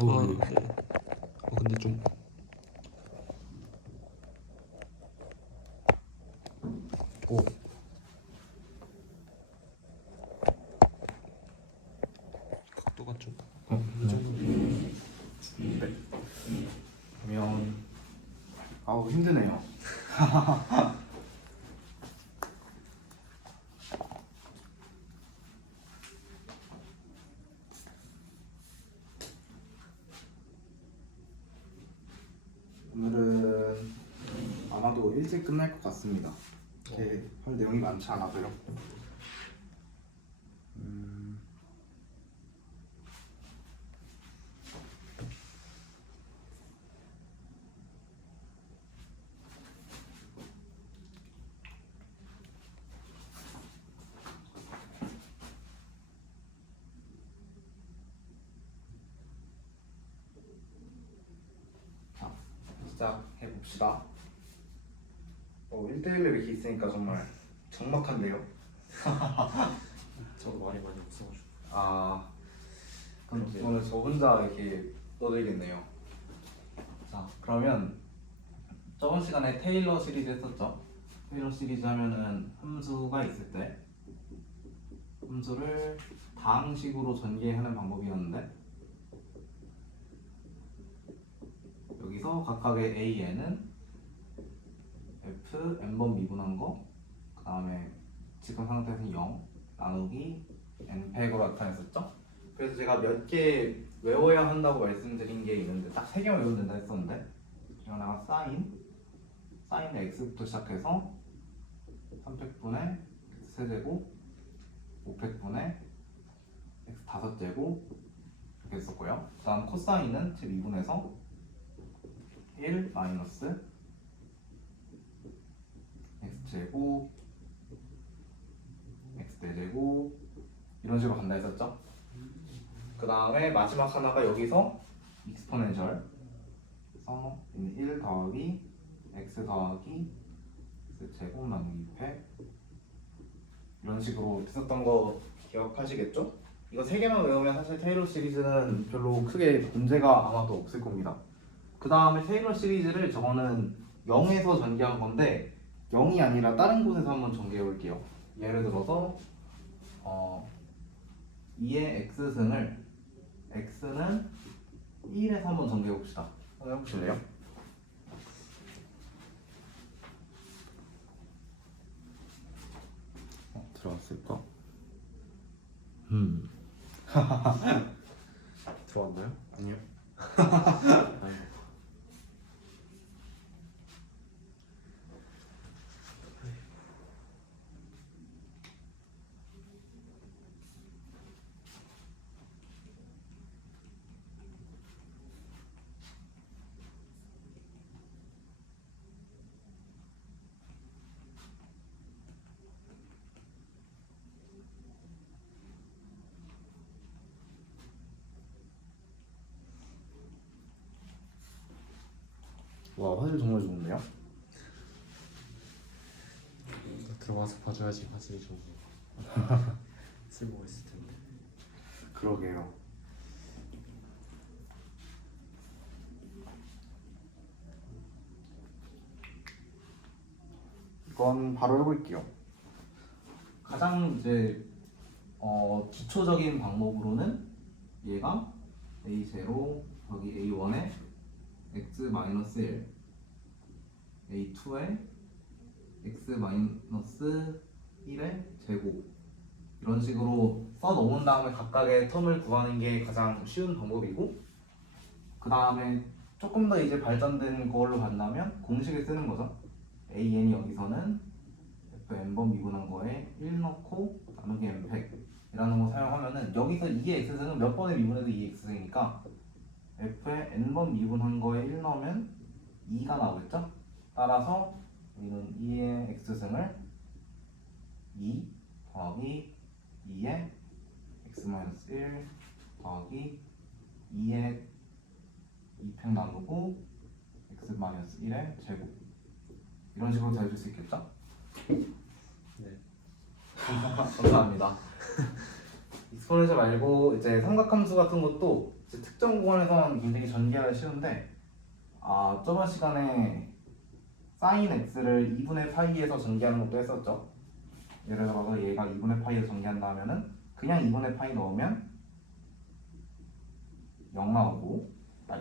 어우, 네. 근데 좀 오. 각도가 좀 이 정도. 네. 그러면 아우 힘드네요. 오늘은 아마도 일찍 끝날 것 같습니다. 이렇게 할 내용이 많지 않아서요. 자, 시작해 봅시다. 1대1로 이렇게 있으니까 정말 적막한데요. 저도 말이 많이 없어가지고. 아, 그럼 오늘 저 혼자 이렇게 떠들겠네요. 자, 그러면 저번 시간에 테일러 시리즈 했었죠? 테일러 시리즈 하면은 함수가 있을 때 함수를 다항식으로 전개하는 방법이었는데, 여기서 각각의 a에는 f n번 미분한 거, 그 다음에 지금 상태에서는 0 나누기 n팩으로 나타냈었죠? 그래서 제가 몇 개 외워야 한다고 말씀드린 게 있는데 딱 3개만 외우면 된다 했었는데, 중 하나가 사인의 x부터 시작해서 3팩분의 x세제곱 5팩분의 x 5제곱 이렇게 했었고요. 그 다음 코사인은 제 미분해서 1 마이너스 x제곱 x4제곱 이런 식으로 간다 했었죠. 그 다음에 마지막 하나가 여기서 익스포넨셜 그래서 1 더하기 x 더하기 x제곱 나누기 2팩 이런 식으로 했었던 거 기억하시겠죠? 이거 3개만 외우면 사실 테일러 시리즈는 별로 크게 문제가 아마도 없을 겁니다. 그 다음에 테일러 시리즈를 저거는 0에서 전개한 건데 0이 아니라 다른 곳에서 한번 전개해 볼게요. 예를 들어서 2의 x승을 x는 1에서 한번 전개해 봅시다. 한번 해보실래요? 들어왔을까? 들어왔나요? 아니요. 아니. 와, 화질 정말 좋은데요? 들어와서 봐줘야지 화질이 좀 쓸모가 있을 텐데. 그러게요. 이건 바로 해볼게요. 가장 이제 기초적인 방법으로는 얘가 a0 더하기 a1에 x-1 a2에 x-1의 제곱 이런 식으로 써놓은 다음에 각각의 텀을 구하는 게 가장 쉬운 방법이고, 그 다음에 조금 더 이제 발전된 걸로 간다면 공식을 쓰는 거죠. an이 여기서는 fn번 미분한 거에 1 넣고 나누기 n팩이라는 거 사용하면은 여기서 2의 x승은 몇 번에 미분해도 2의 x승이니까 f에 n번 미분한 거에 1 넣으면 2가 나오겠죠? 따라서 우리는 2의 x승을 2 더하기 2의 x-1 더하기 2의 2팩 나누고 x-1의 제곱 이런 식으로 대해줄 수 있겠죠? 네. 감사합니다. 엑스포넨셜 말고 이제 삼각함수 같은 것도 이제 특정 공간에서는 굉장히 전개하기 쉬운데 저번 시간에 사인 x를 2분의 파이에서 전개하는 것도 했었죠. 예를 들어서 얘가 2분의 파이에서 전개한다 하면은 그냥 2분의 파이 넣으면 0 나오고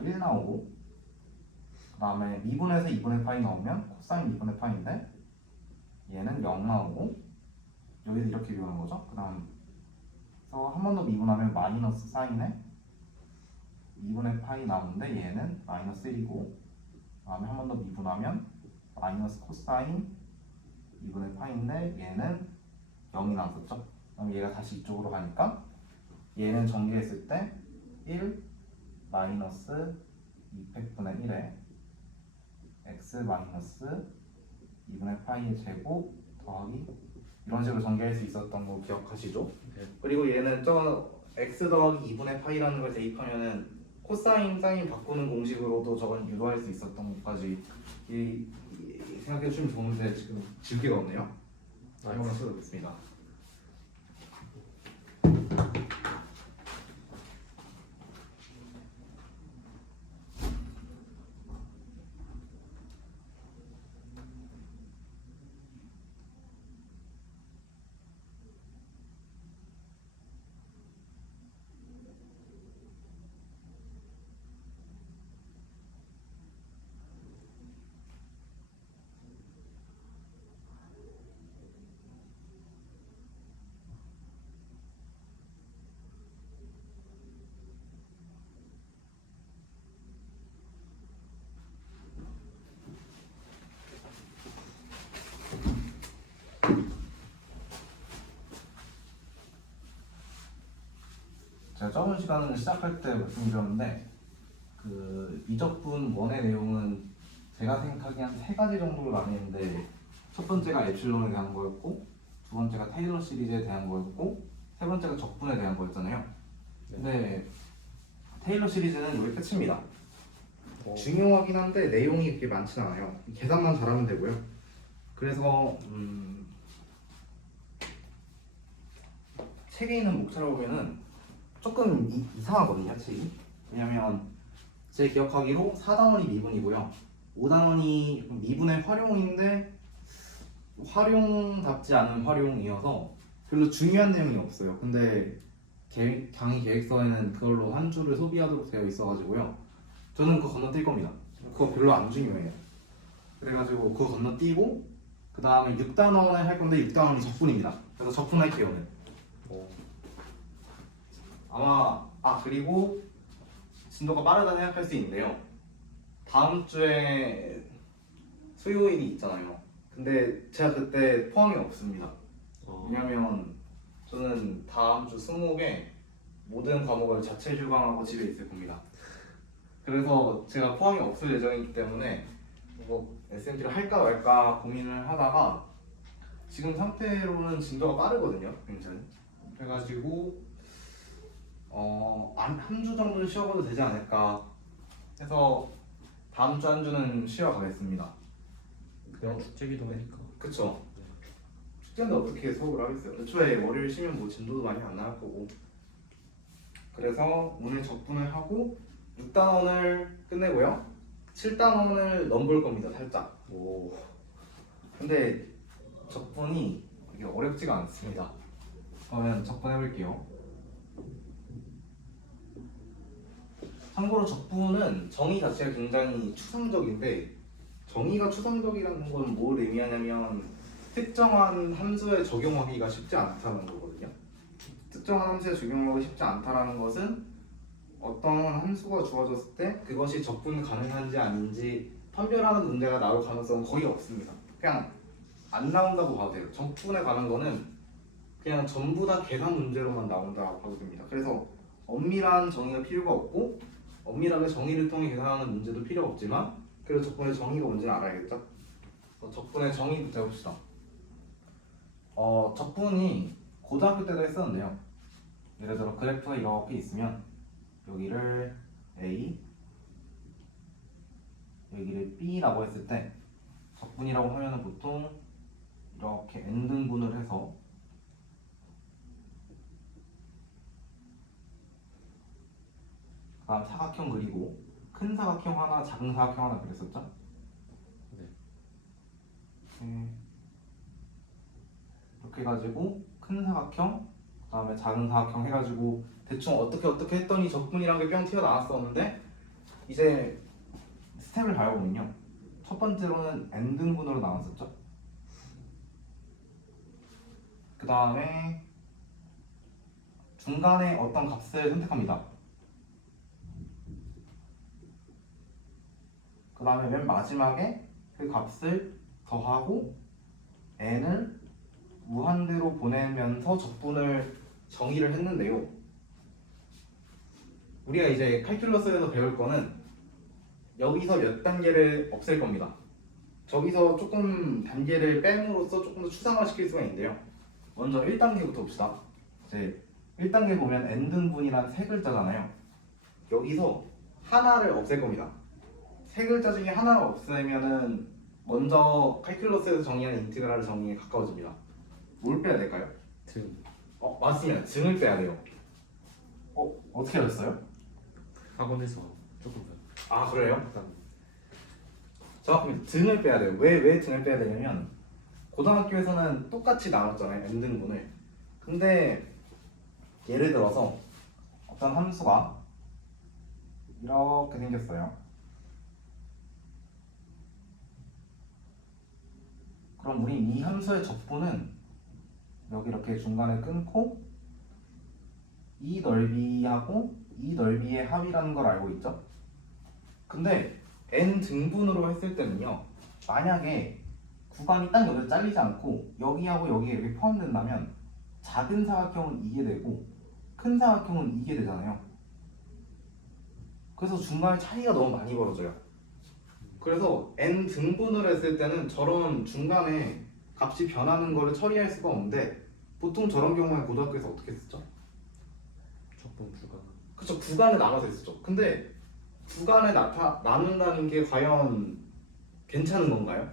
1 나오고 그 다음에 미분에서 2분의 파이 넣으면 코사인 2분의 파이인데 얘는 0 나오고 여기서 이렇게 비우는 거죠. 그 다음 그래서 한 번 더 미분하면 마이너스 사인에 2분의 파이 나오는데 얘는 마이너스 1이고 그 다음에 한 번 더 미분하면 마이너스 코사인 2분의 파이인데 얘는 0이 나왔었죠. 그럼 얘가 다시 이쪽으로 가니까 얘는 전개했을 때 1 마이너스 2팩분의 1에 x 마이너스 2분의 파이의 제곱 더하기 이런 식으로 전개할 수 있었던 거 기억하시죠? 네. 그리고 얘는 저 x 더하기 2분의 파이라는 걸 대입하면은 코사인, 사인 바꾸는 공식으로도 저건 유도할 수 있었던 것까지 생각해 주시면 좋은데 지금 질게가 없네요. 이거만 써보겠습니다. 제가 저번 시간을 시작할 때 말씀드렸는데 그 미적분 1의 내용은 제가 생각하기에 한 3가지 정도로 나뉘는데 첫 번째가 에플론에 대한 거였고 두 번째가 테일러 시리즈에 대한 거였고 세 번째가 적분에 대한 거였잖아요. 근데 테일러 시리즈는 여기 끝입니다. 중요하긴 한데 내용이 그렇게 많진 않아요. 계산만 잘하면 되고요. 그래서 책에 있는 목차를 보면은 조금 이상하거든요, 책이. 왜냐면 제 기억하기로 4단원이 미분이고요. 5단원이 미분의 활용인데 활용답지 않은 활용이어서 별로 중요한 내용이 없어요. 근데 강의 계획서에는 그걸로 한 줄을 소비하도록 되어 있어가지고요. 저는 그거 건너뛸 겁니다. 그거 별로 안 중요해요. 그래가지고 그거 건너뛰고 그 다음에 6단원을 할 건데 6단원이 적분입니다. 그래서 적분할게요. 오늘. 아마 그리고 진도가 빠르다 생각할 수 있는데요. 다음 주에 수요일이 있잖아요. 근데 제가 그때 포항에 없습니다. 왜냐면 저는 다음 주 수목에 모든 과목을 자체 휴강하고 집에 있을 겁니다. 그래서 제가 포항에 없을 예정이기 때문에 뭐 SMT를 할까 말까 고민을 하다가 지금 상태로는 진도가 빠르거든요, 굉장히. 그래가지고 한 주 정도는 쉬어가도 되지 않을까 해서 다음 주 한 주는 쉬어가겠습니다. 그냥 축제기도 하니까. 그쵸? 축제인데 어떻게 수업을 하겠어요? 애초에 월요일 쉬면 뭐 진도도 많이 안 나갈 거고. 그래서 오늘 적분을 하고 6단원을 끝내고요. 7단원을 넘볼 겁니다, 살짝. 근데 적분이 되게 어렵지가 않습니다. 그러면 적분해볼게요. 참고로 적분은 정의 자체가 굉장히 추상적인데 정의가 추상적이라는 건 뭘 의미하냐면 특정한 함수에 적용하기가 쉽지 않다는 거거든요. 특정한 함수에 적용하기 쉽지 않다는 것은 어떤 함수가 주어졌을 때 그것이 적분 가능한지 아닌지 판별하는 문제가 나올 가능성은 거의 없습니다. 그냥 안 나온다고 봐도 돼요. 적분에 관한 거는 그냥 전부 다 계산 문제로만 나온다고 봐도 됩니다. 그래서 엄밀한 정의가 필요가 없고 엄밀하게 정의를 통해 계산하는 문제도 필요 없지만 그래도 적분의 정의가 뭔지는 알아야겠죠? 적분의 정의부터 해봅시다. 적분이 고등학교 때도 했었는데요. 예를 들어 그래프가 이렇게 있으면 여기를 A, 여기를 B라고 했을 때 적분이라고 하면은 보통 이렇게 n등분을 해서 그다음 사각형 그리고 큰 사각형 하나, 작은 사각형 하나 그랬었죠? 네. 이렇게 해가지고 큰 사각형, 그다음에 작은 사각형 해가지고 대충 어떻게 했더니 적분이란 게 뿅 튀어나왔었는데 이제 스텝을 밟아보면요. 첫 번째로는 n등분으로 나왔었죠. 그 다음에 중간에 어떤 값을 선택합니다. 그 다음에 맨 마지막에 그 값을 더하고 n을 무한대로 보내면서 적분을 정의를 했는데요. 우리가 이제 칼큘러스에서 배울 거는 여기서 몇 단계를 없앨 겁니다. 저기서 조금 단계를 뺨으로써 조금 더 추상화시킬 수가 있는데요. 먼저 1단계부터 봅시다. 이제 1단계 보면 n등분이란 세 글자잖아요. 여기서 하나를 없앨 겁니다. 세 글자 중에 하나를 없애면은 먼저 칼큘러스에서 정의하는 인티그랄 정의에 가까워집니다. 뭘 빼야 될까요? 등. 맞습니다. 등을 빼야 돼요. 어떻게 하셨어요? 학원에서 조금 더. 아 그래요? 정확합니다. 등을 빼야 돼요. 왜 등을 빼야 되냐면 고등학교에서는 똑같이 나눴잖아요. n등분을. 근데 예를 들어서 어떤 함수가 이렇게 생겼어요. 그럼 우린 이 함수의 적분은 여기 이렇게 중간에 끊고 이 넓이하고 이 넓이의 합이라는 걸 알고 있죠? 근데 n 등분으로 했을 때는요, 만약에 구간이 딱 여기서 잘리지 않고 여기하고 여기에 이렇게 포함된다면 작은 사각형은 이게 되고 큰 사각형은 이게 되잖아요. 그래서 중간에 차이가 너무 많이 벌어져요. 그래서 n 등분을 했을 때는 저런 중간에 값이 변하는 거를 처리할 수가 없는데 보통 저런 경우에 고등학교에서 어떻게 했었죠? 적분 불가능. 그쵸, 구간을 나눠서 했었죠. 근데 구간에 나눈다는 게 과연 괜찮은 건가요?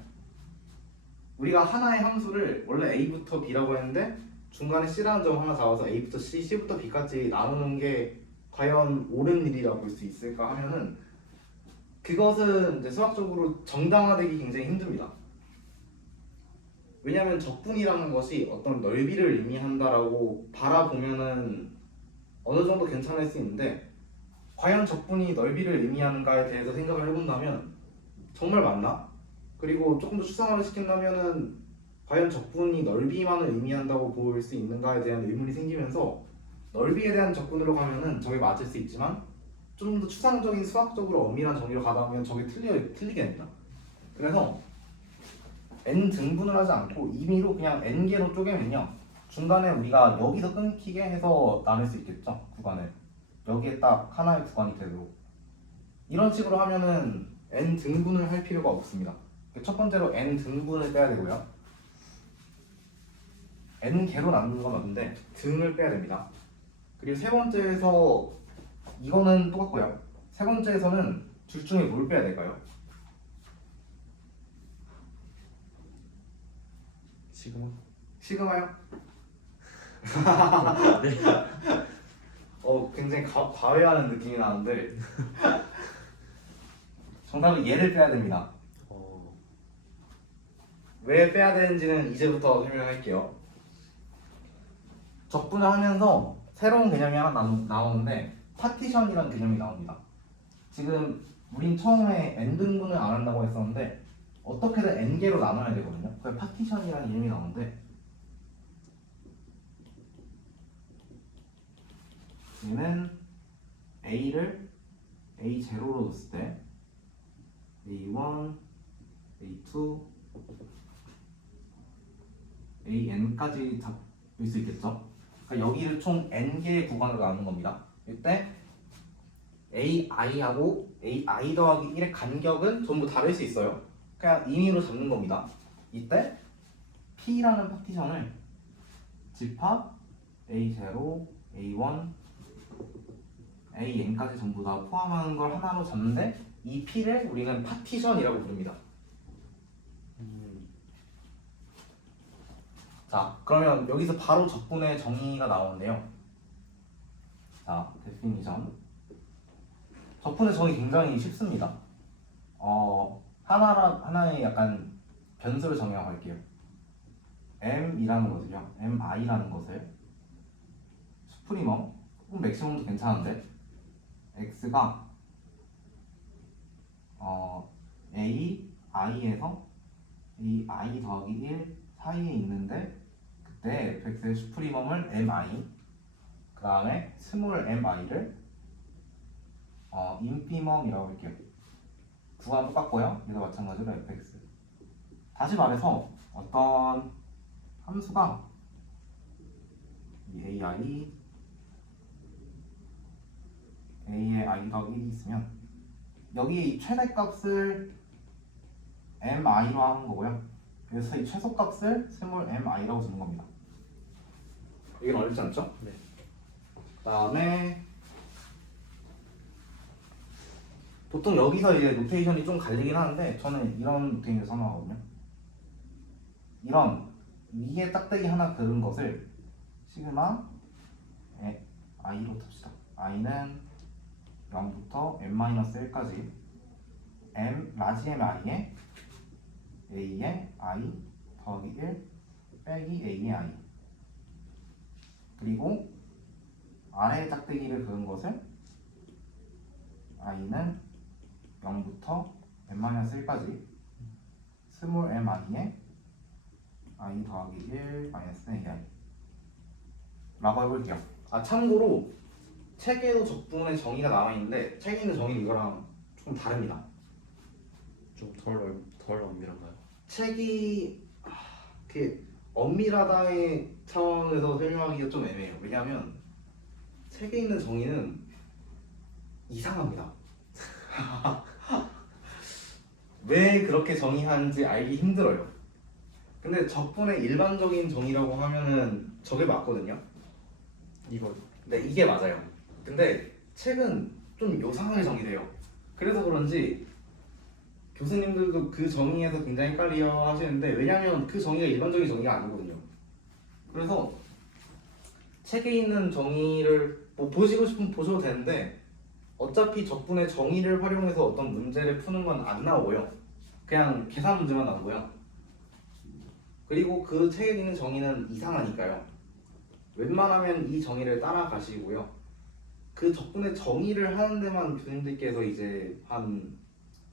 우리가 하나의 함수를 원래 a부터 b라고 했는데 중간에 c라는 점 하나 잡아서 a부터 c, c부터 b까지 나누는 게 과연 옳은 일이라고 볼 수 있을까 하면은 그것은 이제 수학적으로 정당화되기 굉장히 힘듭니다. 왜냐하면 적분이라는 것이 어떤 넓이를 의미한다라고 바라보면은 어느 정도 괜찮을 수 있는데 과연 적분이 넓이를 의미하는가에 대해서 생각을 해본다면 정말 맞나? 그리고 조금 더 추상화를 시킨다면은 과연 적분이 넓이만을 의미한다고 볼 수 있는가에 대한 의문이 생기면서 넓이에 대한 적분으로 가면은 저게 맞을 수 있지만 좀 더 추상적인 수학적으로 엄밀한 정의로 가다 보면 저게 틀리게 됩니다. 그래서 n 등분을 하지 않고 임의로 그냥 n개로 쪼개면요, 중간에 우리가 여기서 끊기게 해서 나눌 수 있겠죠, 구간을. 여기에 딱 하나의 구간이 되도록. 이런 식으로 하면은 n 등분을 할 필요가 없습니다. 첫 번째로 n 등분을 빼야 되고요. n 개로 나누는 건 맞는데 등을 빼야 됩니다. 그리고 세 번째에서 이거는 똑같고요. 세 번째에서는 둘 중에 뭘 빼야 될까요? 시그마. 시그마요? 네. 굉장히 과외하는 느낌이 나는데 정답은 얘를 빼야 됩니다. 왜 빼야 되는지는 이제부터 설명할게요. 적분을 하면서 새로운 개념이 하나 나오는데 파티션이라는 개념이 나옵니다. 지금 우린 처음에 n등분을 안 한다고 했었는데 어떻게든 n개로 나눠야 되거든요. 그게 파티션이라는 이름이 나오는데 얘는 a를 a0로 뒀을 때 a1, a2, an까지 잡을 수 있겠죠. 그러니까 여기를 총 n개의 구간으로 나누는 겁니다. 이때 ai하고 ai 더하기 1의 간격은 전부 다를 수 있어요. 그냥 임의로 잡는 겁니다. 이때 p라는 파티션을 집합 a0, a1, an까지 전부 다 포함하는 걸 하나로 잡는데 이 p를 우리는 파티션이라고 부릅니다. 자, 그러면 여기서 바로 적분의 정의가 나오는데요. 자, definition. 적분의 정의 굉장히 쉽습니다. 하나의 약간 변수를 정의하고 할게요. m이라는 것을요, mi라는 것을 슈프리멈 혹은 맥시멈도 괜찮은데 x가 a, i에서 이 i 더하기 1 사이에 있는데 그때 fx의 슈프리멈을 mi, 그 다음에 스몰 mi를 인피멈이라고 할게요. 구간 똑같고요. 얘도 마찬가지로 fx. 다시 말해서 어떤 함수가 이 ai, a의 i 더하기 1이 있으면 여기에 이 최대값을 mi로 하는 거고요. 그래서 이 최소값을 스몰 mi라고 주는 겁니다. 이게 어렵지 않죠? 네. 그 다음에 보통 여기서 이제 노테이션이 좀 갈리긴 하는데 저는 이런 노테이션을 선호하거든요. 이런 위에 딱대기 하나 그은 것을 시그마 i로 탑시다. i는 0부터 n-1까지 m 라지 m i에 a의 i 더하기 1 빼기 a의 i, 그리고 아래 짝대기를 그은 것을 i는 0부터 n-1까지 스몰 m i에 i 더하기 1 마이너스 ai 라고 해볼게요. 참고로 책에도 적분의 정의가 나와있는데 책에 있는 정의는 이거랑 조금 다릅니다. 좀 덜 엄밀한가요? 책이 그 엄밀하다의 차원에서 설명하기가 좀 애매해요. 왜냐하면 책에 있는 정의는 이상합니다. 왜 그렇게 정의하는지 알기 힘들어요. 근데 적분의 일반적인 정의라고 하면은 저게 맞거든요. 이거 네, 이게 맞아요. 근데 책은 좀 요상하게 정의돼요. 그래서 그런지 교수님들도 그 정의에서 굉장히 헷갈려 하시는데, 왜냐면 그 정의가 일반적인 정의가 아니거든요. 그래서 책에 있는 정의를 뭐 보시고 싶으면 보셔도 되는데 어차피 적분의 정의를 활용해서 어떤 문제를 푸는 건 안 나오고요. 그냥 계산 문제만 나오고요. 그리고 그 책에 있는 정의는 이상하니까요. 웬만하면 이 정의를 따라가시고요. 그 적분의 정의를 하는 데만 교수님들께서 이제 한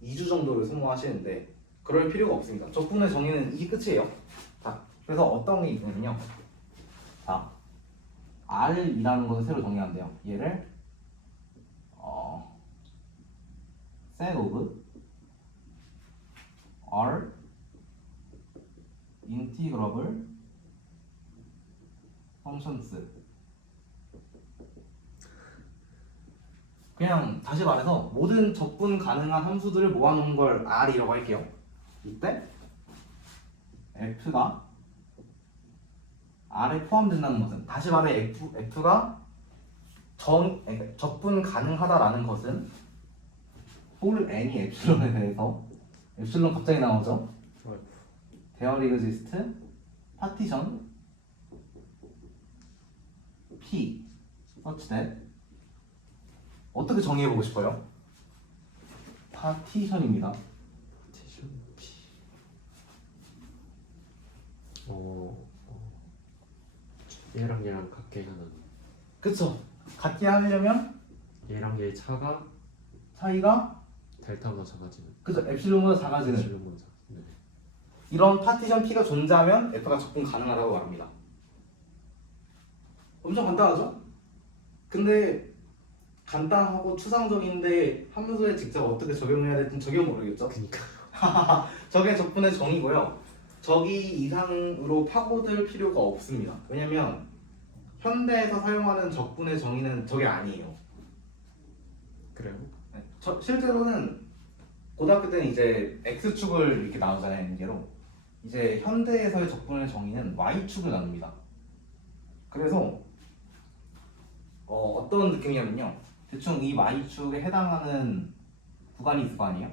2주 정도를 소모하시는데 그럴 필요가 없습니다. 적분의 정의는 이게 끝이에요. 자, 그래서 어떤 게 있냐면요. 자, R이라는 것을 새로 정의한대요. 얘를 set of R integrable functions. 그냥 다시 말해서 모든 적분 가능한 함수들을 모아놓은 걸 R이라고 할게요. 이때 F가 R에 포함된다는 것은, 다시 말해 F가 적분 가능하다라는 것은 홀 n이 엡실론에 대해서, 엡실론 갑자기 나오죠? There exists partition P such that, 어떻게 정의해보고 싶어요? 파티션입니다. 파티션 P. 얘랑 얘랑 같게 하는. 그쵸? 같게 하려면 얘랑 얘의 차가 차이가, 델타보다 작아지는. 그쵸? 엡실론보다 작아지는 엡실론보다 작아. 네. 이런 파티션 P가 존재하면 F가 적분 가능하다고 말합니다. 엄청 간단하죠? 근데 간단하고 추상적인데 함수에 직접 어떻게 적용해야 될지는 전혀 모르겠죠? 그니까. 저게 적분의 정의고요. 저기 이상으로 파고들 필요가 없습니다. 왜냐면 현대에서 사용하는 적분의 정의는 저게 아니에요. 그래요? 네, 실제로는 고등학교 때는 이제 X축을 이렇게 나누잖아요, 인계로. 이제 현대에서의 적분의 정의는 Y축을 나눕니다. 그래서 어떤 느낌이냐면요, 대충 이 Y축에 해당하는 구간이 있을 거 아니에요?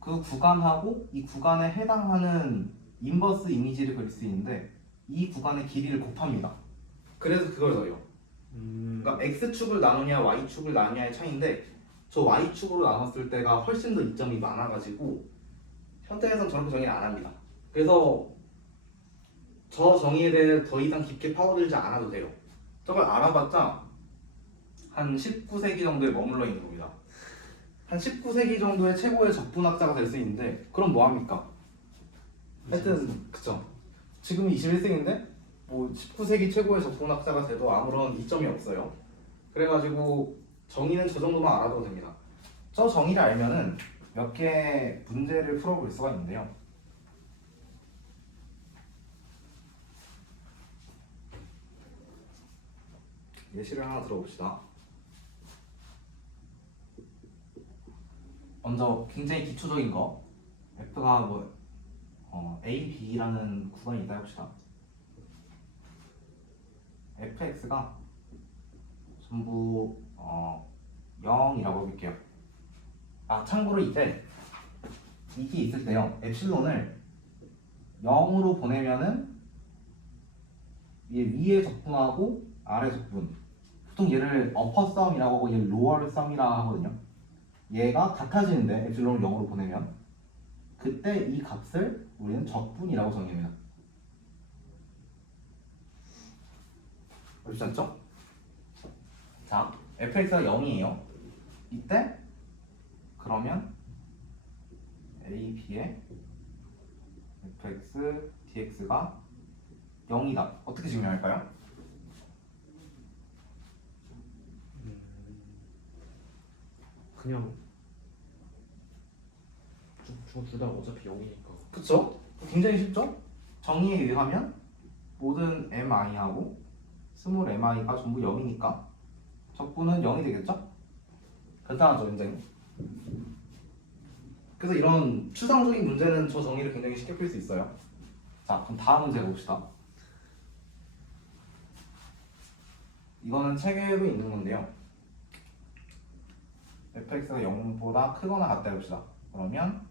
그 구간하고 이 구간에 해당하는 인버스 이미지를 그릴 수 있는데 이 구간의 길이를 곱합니다. 그래서 그걸 넣어요. 그러니까 X축을 나누냐 Y축을 나누냐의 차이인데 저 y축으로 나눴을 때가 훨씬 더 이점이 많아가지고 현대에선 저렇게 정의를 안 합니다. 그래서 저 정의에 대해 더 이상 깊게 파고들지 않아도 돼요. 저걸 알아봤자 한 19세기 정도에 머물러 있는 겁니다. 한 19세기 정도의 최고의 적분학자가 될 수 있는데 그럼 뭐 합니까? 하여튼 그쵸. 지금이 21세기인데 뭐 19세기 최고의 적분학자가 돼도 아무런 이점이 없어요. 그래가지고 정의는 저 정도만 알아도 됩니다. 저 정의를 알면은 몇 개의 문제를 풀어볼 수가 있는데요. 예시를 하나 들어봅시다. 먼저 굉장히 기초적인 거 F가 뭐 A, B라는 구간이 있다 해봅시다. fx가 전부 0이라고 해볼게요. 아 참고로 이때 이게 있을 때요 엡실론을 0으로 보내면은 위에 적분하고 아래 적분, 보통 얘를 어퍼 썸이라고 하고 얘를 로어 썸이라 하거든요. 얘가 같아지는데 엡실론을 0으로 보내면 그때 이 값을 우리는 적분이라고 정의합니다. 어렵지 않죠? 자, fx가 0이에요. 이때 그러면 a, b의 fx, dx가 0이다. 어떻게 증명할까요? 그냥 둘 다 어차피 0이니까. 그쵸? 굉장히 쉽죠? 정의에 의하면 모든 mi하고 스몰 mi가 전부 0이니까 적분은 0이 되겠죠? 간단하죠, 굉장히. 그래서 이런 추상적인 문제는 저 정의를 굉장히 쉽게 풀 수 있어요. 자, 그럼 다음 문제 봅시다. 이거는 책에도 있는 건데요. fx가 0보다 크거나 같다 해봅시다. 그러면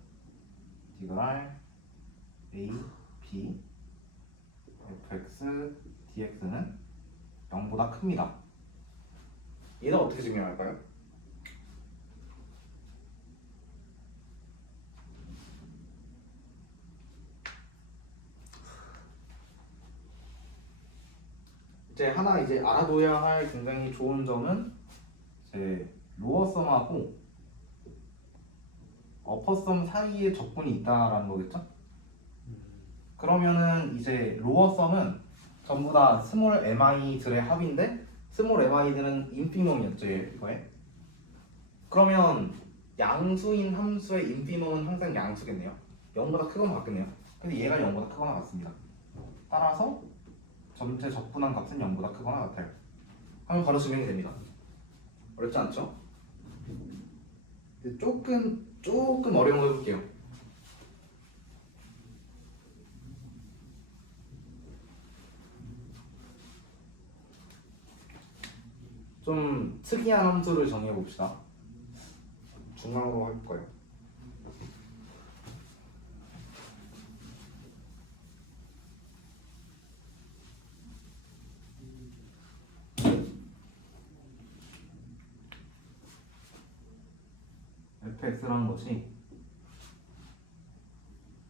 디그랄 a, b, fx, dx는 0보다 큽니다. 얘는 어떻게 증명할까요? 이제 하나 이제 알아둬야 할 굉장히 좋은 점은 이제 로어썸하고 어퍼썸 사이에 적분이 있다라는 거겠죠? 그러면은 이제 로어썸은 전부 다 스몰 mi들의 합인데 스몰 mi들은 인피멈이었죠, 이거에. 그러면 양수인 함수의 인피멈은 항상 양수겠네요. 0보다 크거나 같겠네요. 근데 얘가 0보다 크거나 같습니다. 따라서 전체 적분한 값은 0보다 크거나 같아요. 하면 바로 증명이 됩니다. 어렵지 않죠? 조금 어려운 거 해볼게요. 좀 특이한 함수를 정해 봅시다. 중앙으로 할 거예요. fx라는 것이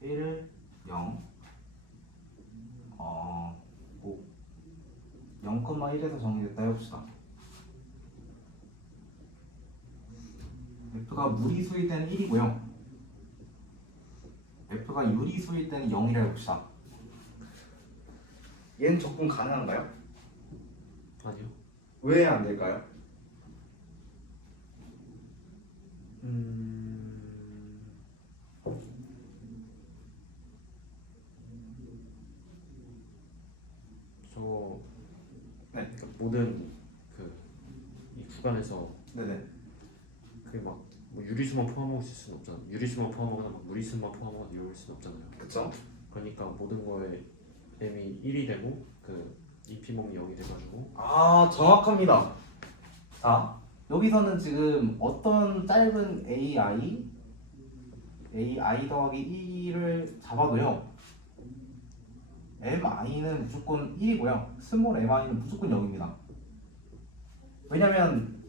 1, 0, 5, 0,1에서 정의됐다 해봅시다. f가 무리수일 때는 1이고요. f가 유리수일 때는 0이라 해봅시다. 얘는 적분 가능한가요? 아니요. 왜 안 될까요? 저 네. 그러니까 모든 이 구간에서 네네. 그게 막뭐 유리수만 포함하고 있을 수는 없잖아. 유리수만 포함하거나 막 무리수만 포함하거나 이럴 수는 없잖아요. 그쵸? 그러니까 모든 거에 m이 1이 되고 인피멈이 0이 돼가지고. 아, 정확합니다. 자, 여기서는 지금 어떤 짧은 ai 더하기 1을 잡아도요, mi는 무조건 1이고요 스몰 mi는 무조건 0입니다. 왜냐면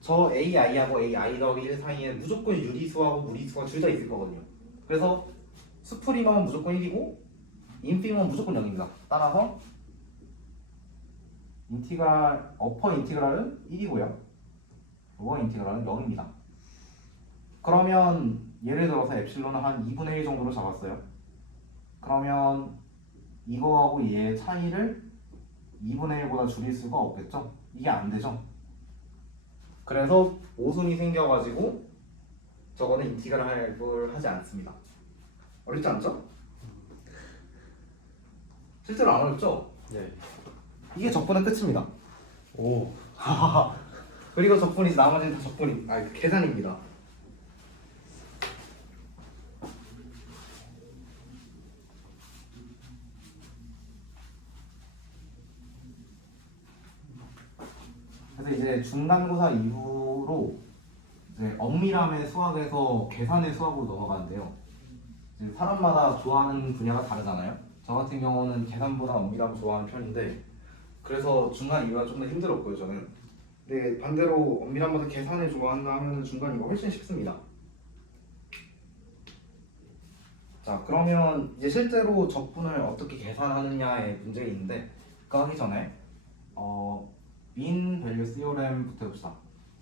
저 AI하고 AI 더하기 1 사이에 무조건 유리수하고 무리수가 둘 다 있을 거거든요. 그래서 수프리멈은 무조건 1이고 인피멈은 무조건 0입니다. 따라서 인티그랄 어퍼 인티그랄은 1이고요. 로어 인티그랄은 0입니다. 그러면 예를 들어서 엡실론을 한 2분의 1 정도로 잡았어요. 그러면 이거하고 얘의 차이를 2분의 1보다 줄일 수가 없겠죠? 이게 안 되죠? 그래서 모순이 생겨가지고 저거는 인티그랄을 하지 않습니다. 어렵지 않죠? 실제로 안 어렵죠? 네. 이게 적분의 끝입니다. 오. 그리고 적분이지 나머지는 다 계산입니다. 그래서 이제 중간고사 이후로 이제 엄밀함의 수학에서 계산의 수학으로 넘어가는데요. 이제 사람마다 좋아하는 분야가 다르잖아요. 저 같은 경우는 계산보다 엄밀함을 좋아하는 편인데 그래서 중간 이후가 좀 더 힘들었고요 저는. 근데 반대로 엄밀함보다 계산을 좋아한다 하면 중간 이후가 훨씬 쉽습니다. 자 그러면 이제 실제로 적분을 어떻게 계산하느냐의 문제가 있는데 그거 하기 전에 민 밸류 시오렘부터 해봅시다.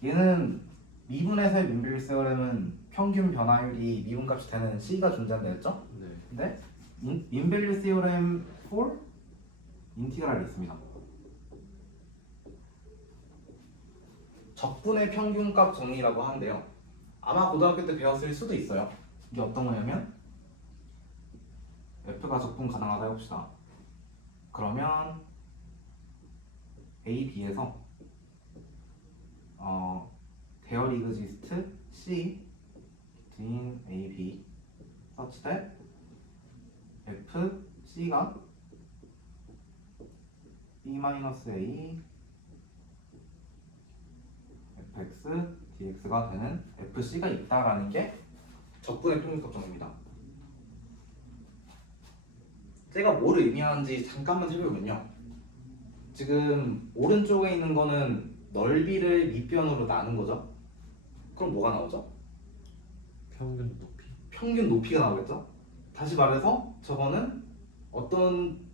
얘는 미분에서의 민 밸류 시오렘은 평균 변화율이 미분값이 되는 C가 존재한다 했죠? 네. 근데 민 밸류 시오렘 4 인티그랄이 있습니다. 적분의 평균값 정리라고 하는데요. 아마 고등학교 때 배웠을 수도 있어요. 이게 어떤 거냐면 F가 적분 가능하다 해봅시다. 그러면 A, B에서 대열 이그지스트 C between A, B such that F, C가 B-A fx, dx가 되는 fc가 있다라는 게 적분의 평균값 정리입니다. 제가 뭘 의미하는지 잠깐만 해보면요. 지금 오른쪽에 있는 거는 넓이를 밑변으로 나눈 거죠. 그럼 뭐가 나오죠? 평균 높이. 평균 높이가 나오겠죠? 다시 말해서 저거는 어떤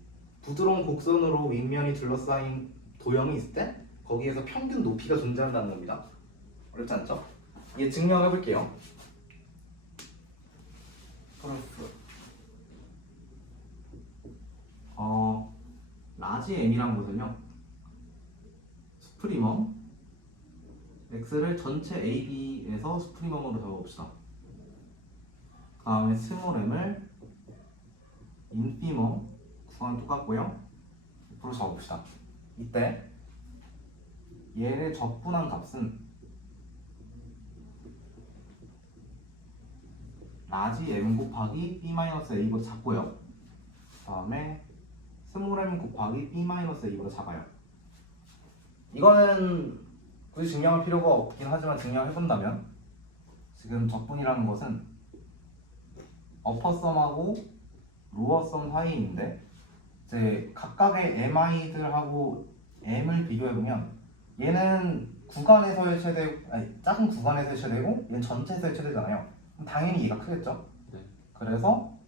부드러운 곡선으로 윗면이 둘러싸인 도형이 있을 때 거기에서 평균 높이가 존재한다는 겁니다. 어렵지 않죠? 이게 증명해 볼게요. 라지 m이란 것은요 수프리멈 x를 전체 ab에서 수프리멈으로 적어봅시다. 그 다음에 스몰 m을 인피멈 구간 똑같고요. 100% 적어봅시다. 이때 얘를 적분한 값은 라지 m 곱하기 b-a보다 작고요. 그 다음에 스몰 m 곱하기 b-a보다 작아요. 이거는 굳이 증명할 필요가 없긴 하지만 증명해본다면 지금 적분이라는 것은 어퍼썸하고 로어썸 사이인데 이제 각각의 mi들하고 m을 비교해보면 얘는 구간에서의 최대, 작은 구간에서의 최대고 얘는 전체에서의 최대잖아요. 그럼 당연히 얘가 크겠죠? 네. 그래서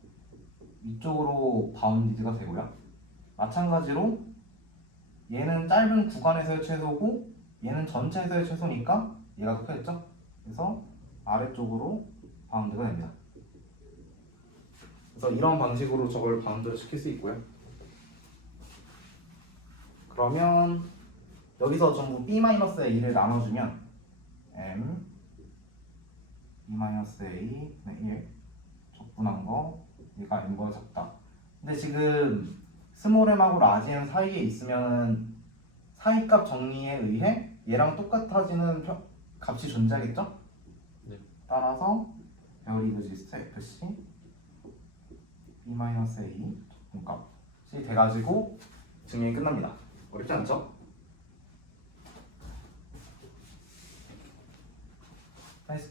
이쪽으로 바운디드가 되고요. 마찬가지로 얘는 짧은 구간에서의 최소고 얘는 전체에서의 최소니까 얘가 더 크겠죠? 그래서 아래쪽으로 바운드가 됩니다. 그래서 이런 방식으로 저걸 바운드를 시킬 수 있고요. 그러면 여기서 전부 b-a를 나눠주면 m b-a 1 적분한 거 얘가 m보다 작다. 근데 지금 스몰 m하고 라지 m 사이에 있으면 사이값 정리에 의해 얘랑 똑같아지는 값이 존재하겠죠? 네. 따라서 배열 이그지스트 fc b-a 적분값이 돼가지고 증명이 끝납니다. 어렵지 않죠?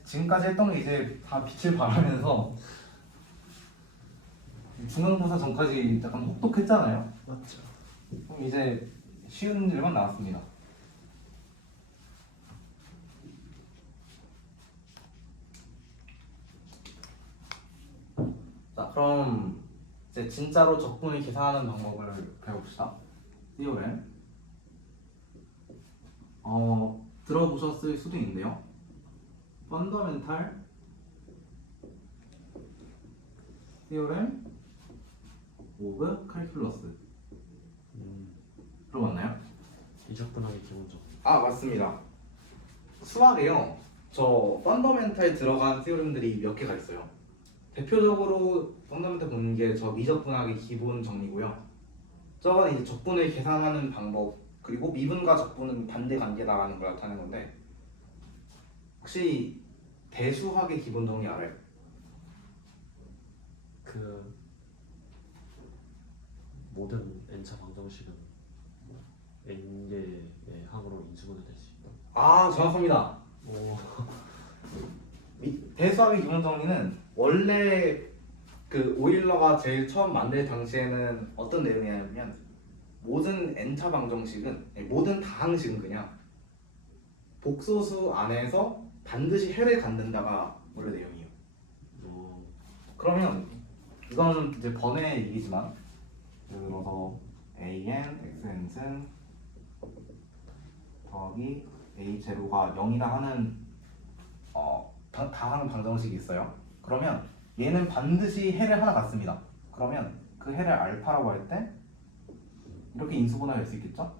지금까지 했던 게 이제 다 빛을 발하면서 중간고사 전까지 약간 혹독했잖아요. 맞죠. 그럼 이제 쉬운 일만 나왔습니다. 그럼 이제 진짜로 적분을 계산하는 방법을 배워봅시다. 티오렘. 들어보셨을 수도 있는데요. 펀더멘탈 티오렘 오브 칼큘러스. 들어봤나요? 이적분하기 기본적. 아, 맞습니다. 수학에요. 저 펀더멘탈 들어간 티오렘들이 몇 개가 있어요. 대표적으로 펀더멘탈 보는 게 저 미적분학의 기본 정리고요. 저건 이제 적분을 계산하는 방법, 그리고 미분과 적분은 반대 관계다라는 걸 나타내는 건데, 혹시 대수학의 기본 정리 알아요? 그 모든 n차 방정식은 n개의 항으로 인수분해 될 수 있다. 아, 정확합니다. 오. 대수학의 기본 정리는 원래 그 오일러가 제일 처음 만들 당시에는 어떤 내용이냐면, 모든 n차 방정식은, 모든 다항식은 그냥 복소수 안에서 반드시 해를 갖는다가 원래 내용이에요. 오. 그러면 이거는 이제 번외의 얘기지만, 예를 들어서 an xn승 더하기 a 제로가 0이다 하는 다항 방정식이 있어요. 그러면 얘는 반드시 해를 하나 갖습니다. 그러면 그 해를 알파라고 할 때 이렇게 인수분해할 수 있겠죠?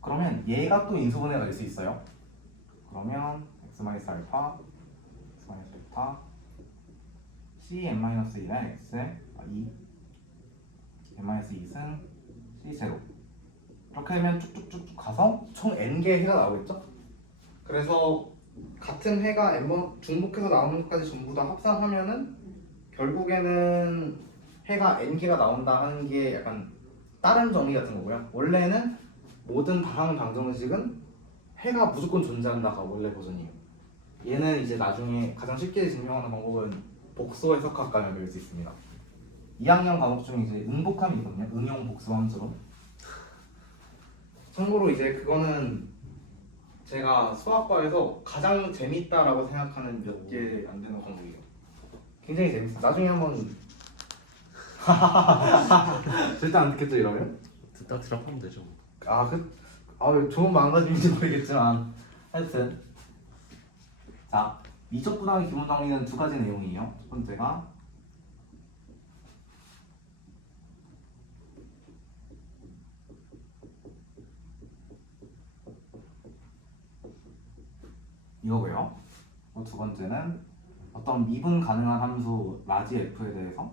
그러면 얘가 또 인수분해가 될 수 있어요. 그러면 x 마이너스 알파, x 마이너스 베타, c n 마이너스 1에 x 2, n 마이너스 2승 c 제로. 이렇게 하면 쭉쭉쭉 가서 총 n개의 해가 나오겠죠? 그래서 같은 해가 n번 중복해서 나오는 것까지 전부 다 합산하면은 결국에는 해가 n개가 나온다 하는 게 약간 다른 정리 같은 거고요. 원래는 모든 다항 방정식은 해가 무조건 존재한다가 원래 버전이에요. 얘는 이제 나중에 가장 쉽게 증명하는 방법은 복소 해석학과에 배울 수 있습니다. 2학년 과목 중에 이제 응복함이 있거든요. 응용 복수 함수로. 참고로 이제 그거는 제가 수학과에서 가장 재밌다라고 생각하는 몇 개 안 되는 과목이에요. 굉장히 재밌어요. 나중에 한번 절대 안 듣겠죠 이러면? 듣다 드랍하면 되죠. 좋은 마음가짐인지 모르겠지만 하여튼 자, 미적분학의 기본 정리는 두 가지 내용이에요. 첫 번째가 이거고요. 두 번째는 어떤 미분 가능한 함수 라지 f에 대해서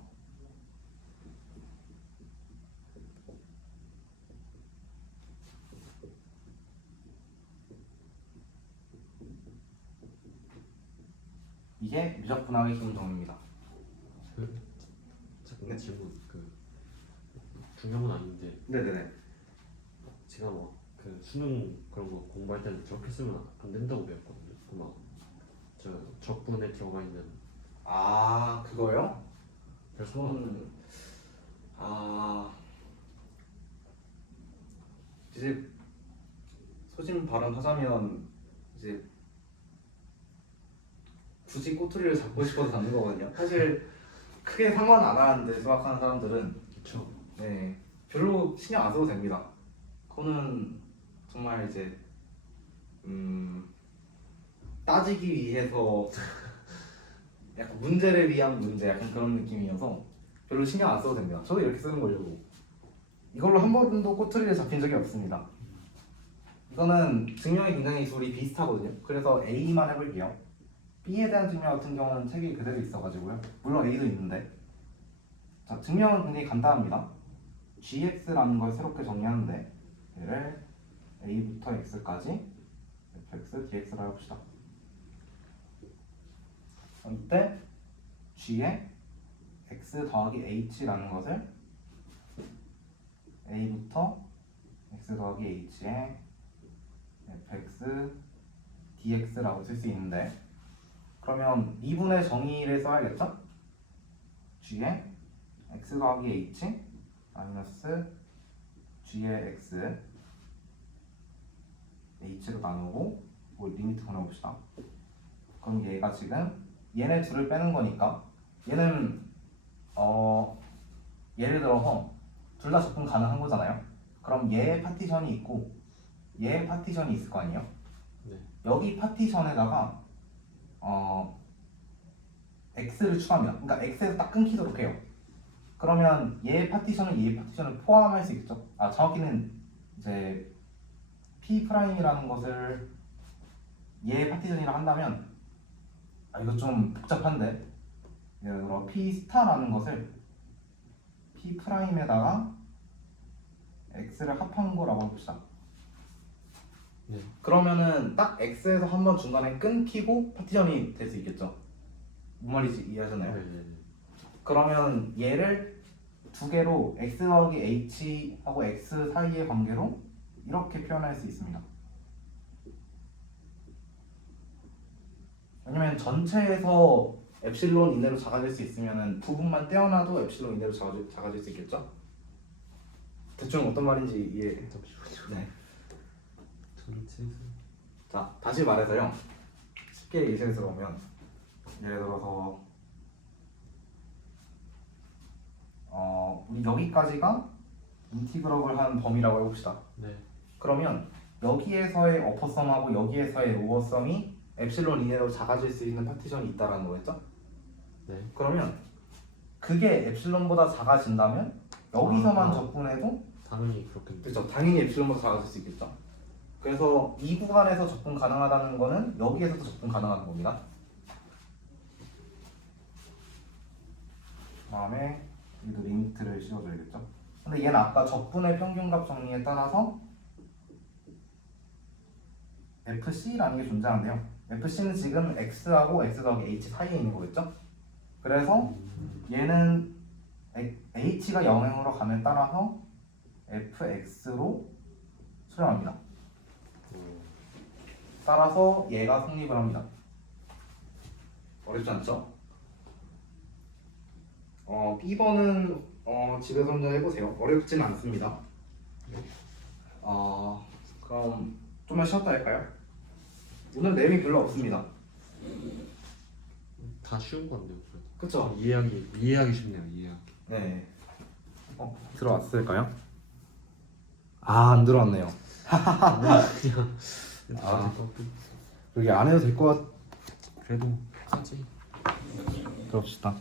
이게 미적분학의 기본 정리입니다. 잠깐 질문. 그 중요한 건 아닌데 네네네. 제가 막 그 수능 그런 거 공부할 때는 저렇게 쓰면 안 된다고 배웠거든요. 그 막 저 적분에 들어가 있는. 아, 그거요? 그래서 이제 소신 발언하자면 이제 굳이 꼬투리를 잡고 싶어서 잡는 거거든요. 사실 크게 상관 안 하는데 수학하는 사람들은 그쵸. 네, 별로 신경 안 써도 됩니다. 그거는 정말 이제 따지기 위해서 약간 문제를 위한 문제 약간 그런 느낌이어서 별로 신경 안 써도 됩니다. 저도 이렇게 쓰는 거려고. 이걸로 한 번도 꼬투리를 잡힌 적이 없습니다. 이거는 증명이 굉장히 둘이 비슷하거든요. 그래서 A만 해볼게요. B에 대한 증명 같은 경우는 책이 그대로 있어가지고요. 물론 A도 있는데 자, 증명은 굉장히 간단합니다. gx라는 걸 새롭게 정리하는데 얘를 a부터 x까지 fx dx라고 해봅시다. 이때 g에 x 더하기 h라는 것을 a부터 x 더하기 h에 fx dx라고 쓸 수 있는데, 그러면 미분의 정의를 써야겠죠? g에 x 더하기 h 마이너스 g의 x h로 나누고 뭐 리미트 보내봅시다. 그럼 얘가 지금 얘네 둘을 빼는 거니까 얘는 예를 들어서 둘 다 접근 가능한 거잖아요. 그럼 얘의 파티션이 있고 얘의 파티션이 있을 거 아니에요. 네. 여기 파티션에다가 x를 추가합니다. 그러니까 x에서 딱 끊기도록 해요. 그러면 얘의 파티션은 얘의 파티션을 포함할 수 있겠죠. 정확히는 이제 p 프라임이라는 것을 얘의 파티션이라 한다면 이거 좀 복잡한데 예를 들어 p 스타라는 것을 p 프라임에다가 x를 합한 거라고 해봅시다. 네. 그러면은 딱 x에서 한번 중간에 끊기고 파티션이 될 수 있겠죠. 뭔 말인지 이해하셨나요? 네. 그러면 얘를 두 개로 x 더하기 h하고 x 사이의 관계로 이렇게 표현할 수 있습니다. 왜냐면 전체에서 엡실론 이내로 작아질 수 있으면은 부분만 떼어놔도 엡실론 이내로 작아질 수 있겠죠? 대충 어떤 말인지 이해. 잠시만요. 네. 저는 진짜 자, 다시 말해서요. 쉽게 예시에서 보면 예를 들어서 우리 여기까지가 인티그럽을 한 범위라고 해봅시다. 네. 그러면 여기에서의 어퍼섬하고 여기에서의 로어섬이 엡실론 이내로 작아질 수 있는 파티션이 있다라는 거겠죠? 네. 그러면 그게 엡실론보다 작아진다면 여기서만 아. 접근해도 당연히 그렇겠네요. 그렇죠. 당연히 엡실론보다 작아질 수 있겠죠. 그래서 이 구간에서 접근 가능하다는 거는 여기에서도 접근 가능한 겁니다. 그다음에 여기도 리미트를 씌워줘야겠죠. 근데 얘는 아까 적분의 평균값 정리에 따라서 FC라는 게 존재하는데요. FC는 지금 X하고 X 더하기 H 사이에 있는 거겠죠? 그래서 얘는 H가 영행으로 감에 따라서 FX로 수렴합니다. 따라서 얘가 성립을 합니다. 어렵지 않죠? B번은 집에서 혼자 해보세요. 어렵진 않습니다. 그럼 좀만 쉬었다 할까요? 오늘 내용이 별로 없습니다. 다 쉬운 건데요. 그래도. 그쵸? 이해하기 쉽네요. 이해하기. 네. 들어왔을까요? 안 들어왔네요. 아. 여기 안 해도 될 것 같... 그래도 하지. 들어봅시다.